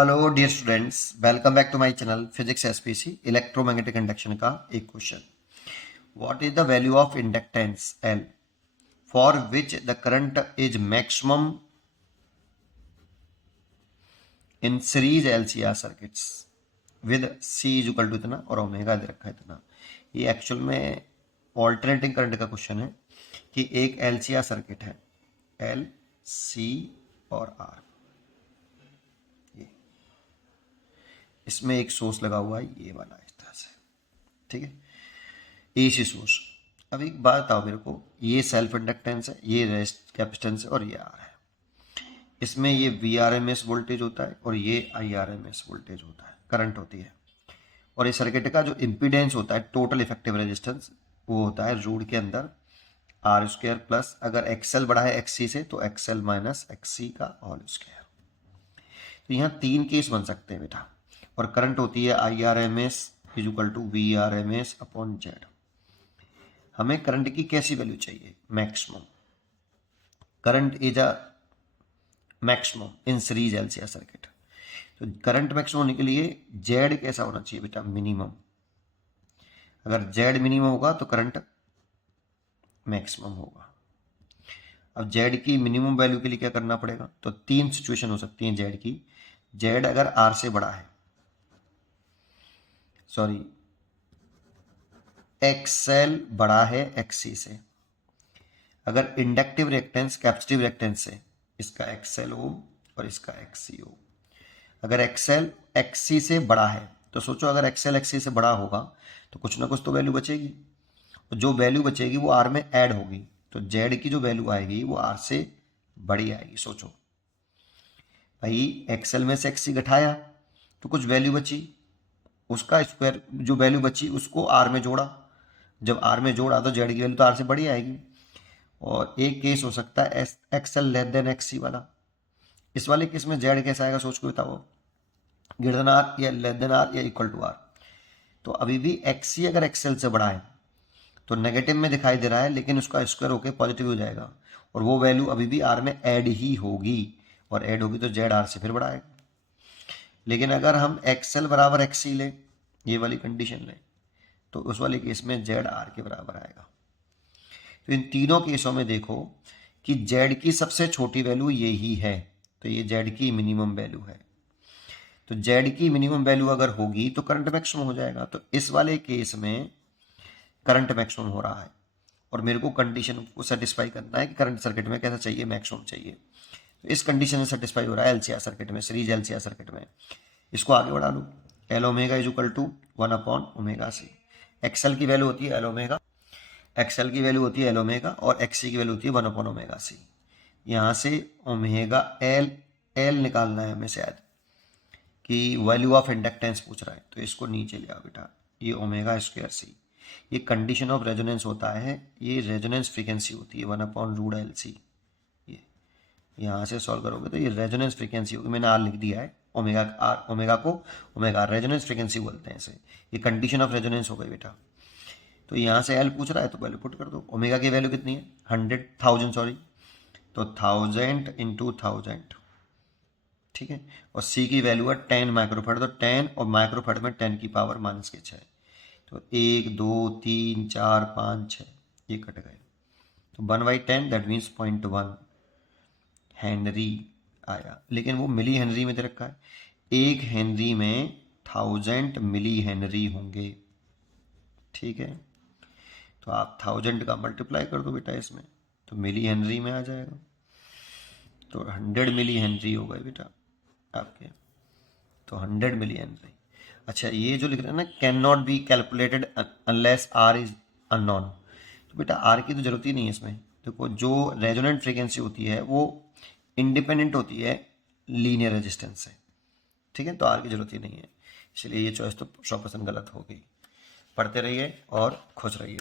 Hello dear students, welcome back to my channel physics SPC electromagnetic induction का एक question. What is the value of inductance L for which the current is maximum in series LCR circuits with C is equal to इतना और omega दे रखा है इतना। ये actual में alternating current का क्वेश्चन है कि एक एलसीआर सर्किट है एल सी और आर, इसमें एक सोर्स लगा हुआ है ये वाला इस तरह से, ठीक है, एसी सोर्स। अब एक बात बताओ मेरे को, ये सेल्फ इंडक्टेंस है, ये रेस्ट कैपेसिटेंस है और ये आर है। इसमें ये V R M S voltage होता है और ये I R M S voltage होता है, करंट होती है। और इस सर्किट का जो इम्पीडेंस होता है, टोटल इफेक्टिव रेजिस्टेंस, वो होता है रूट के अंदर आर स्क्वायर प्लस, अगर एक्सएल बड़ा है एक्ससी से तो एक्सएल माइनस एक्ससी का होल स्क्वायर। तो यहाँ तीन केस बन सकते हैं बेटा। और करंट होती है I R M S is equal to V R M S upon Z. हमें करंट की कैसी वैल्यू चाहिए? Maximum. Current is a maximum in series LCR circuit. तो करंट मैक्सिमम होने के लिए जेड कैसा होना चाहिए बेटा? मिनिमम। अगर जेड मिनिमम होगा तो करंट मैक्सिमम होगा। अब जेड की मिनिमम वैल्यू के लिए क्या करना पड़ेगा? तो तीन सिचुएशन हो सकती हैं जेड की। जेड अगर आर से बड़ा है, सॉरी, एक्सएल बड़ा है एक्ससी से। अगर इंडक्टिव रिएक्टेंस कैपेसिटिव रिएक्टेंस से, इसका एक्सएल ओम और इसका एक्ससी ओम। अगर एक्सएल एक्ससी से बड़ा है तो सोचो, अगर एक्सएल एक्ससी से बड़ा होगा तो कुछ ना कुछ तो वैल्यू बचेगी, और जो वैल्यू बचेगी वो आर में ऐड होगी। तो जेड की जो वैल्यू आएगी वो आर से बड़ी आएगी। सोचो भाई, एक्सएल में से एक्ससी घटाया तो कुछ वैल्यू बची, उसका स्क्वायर जो वैल्यू बची उसको आर में जोड़ा। जब आर में जोड़ा तो जेड की वैल्यू तो आर से बड़ी आएगी। और एक केस हो सकता है एक्सएल लेस देन एक्ससी वाला। इस वाले केस में जेड कैसा आएगा सोच के बताओ? ग्रेटर देन आर या लेस देन आर या इक्वल टू आर। तो अभी भी एक्ससी अगर एक्सएल से बड़ा है तो नेगेटिव में दिखाई दे रहा है, लेकिन उसका स्क्वायर होकर पॉजिटिव हो जाएगा और वो वैल्यू अभी भी आर में ऐड ही होगी, और ऐड होगी तो जेड आर से फिर बड़ा आएगा। लेकिन अगर हम एक्सएल बराबर एक्ससी ले, ये वाली कंडीशन लें, तो उस वाले केस में जेड आर के बराबर आएगा। तो इन तीनों केसों में देखो कि जेड की सबसे छोटी वैल्यू यही है, तो ये जेड की मिनिमम वैल्यू है। तो जेड की मिनिमम वैल्यू अगर होगी तो करंट मैक्सिमम हो जाएगा। तो इस वाले केस में करंट मैक्सिमम हो रहा है और मेरे को कंडीशन को सेटिस्फाई करना है कि करंट सर्किट में कैसा चाहिए? मैक्सिमम चाहिए। तो इस कंडीशन से सेटिस्फाई हो रहा है एलसीआर सर्किट में, सीरीज एलसीआर सर्किट में। इसको आगे बढ़ा लूँ, L omega is equal to 1 upon omega C. XL की वैल्यू होती है एल ओमेगा, एक्सएल की वैल्यू होती है एल ओमेगा, और एक्ससी की वैल्यू होती है 1 अपॉन ओमेगा सी। यहाँ से ओमेगा एल एल निकालना है हमें, शायद कि वैल्यू ऑफ इंडक्टेंस पूछ रहा है, तो इसको नीचे ले आओ बेटा, ये ओमेगा स्क्वायर सी। ये कंडीशन ऑफ रेजोनेंस होता है, ये रेजोनेंस फ्रीक्वेंसी होती है 1 अपॉन रूट एल सी। ये यहाँ से सॉल्व करोगे तो ये रेजोनेंस फ्रीक्वेंसी होगी, मैंने आर लिख दिया है। ओमेगा आर, ओमेगा को ओमेगा रेजोनेंस फ्रीक्वेंसी बोलते हैं इसे। ये कंडीशन ऑफ रेजोनेंस हो गई बेटा। तो यहाँ से एल पूछ रहा है तो वैल्यू पुट कर दो। ओमेगा की वैल्यू कितनी है? 100,000 सॉरी, तो 1000 इंटू 1000, ठीक है। और सी की वैल्यू है 10 माइक्रोफेड, तो 10 और माइक्रोफेड में 10 की पावर -6। तो 1 2 3 4 5 6 ये कट गए, तो 1/10 दैट मीन्स 0.1 हेनरी आया। लेकिन वो मिली हेनरी में दे रखा है, एक हेनरी में 1000 मिली हेनरी होंगे, ठीक है। तो आप 1000 का मल्टीप्लाई कर दो बेटा इसमें, तो मिली हेनरी में आ जाएगा। तो 100 मिली हेनरी हो गए बेटा आपके, तो 100 मिली हेनरी। अच्छा, ये जो लिख रहे हैं ना, can not be calculated unless R is unknown, तो बेटा आर की तो जरूरत ही नहीं है इसमें। देखो, जो रेजोनेंट फ्रीक्वेंसी होती है वो इंडिपेंडेंट होती है लीनियर रेजिस्टेंस से, ठीक है। तो आर की जरूरत ही नहीं है, इसलिए ये चॉइस तो 100% गलत हो गई। पढ़ते रहिए और खुश रहिए।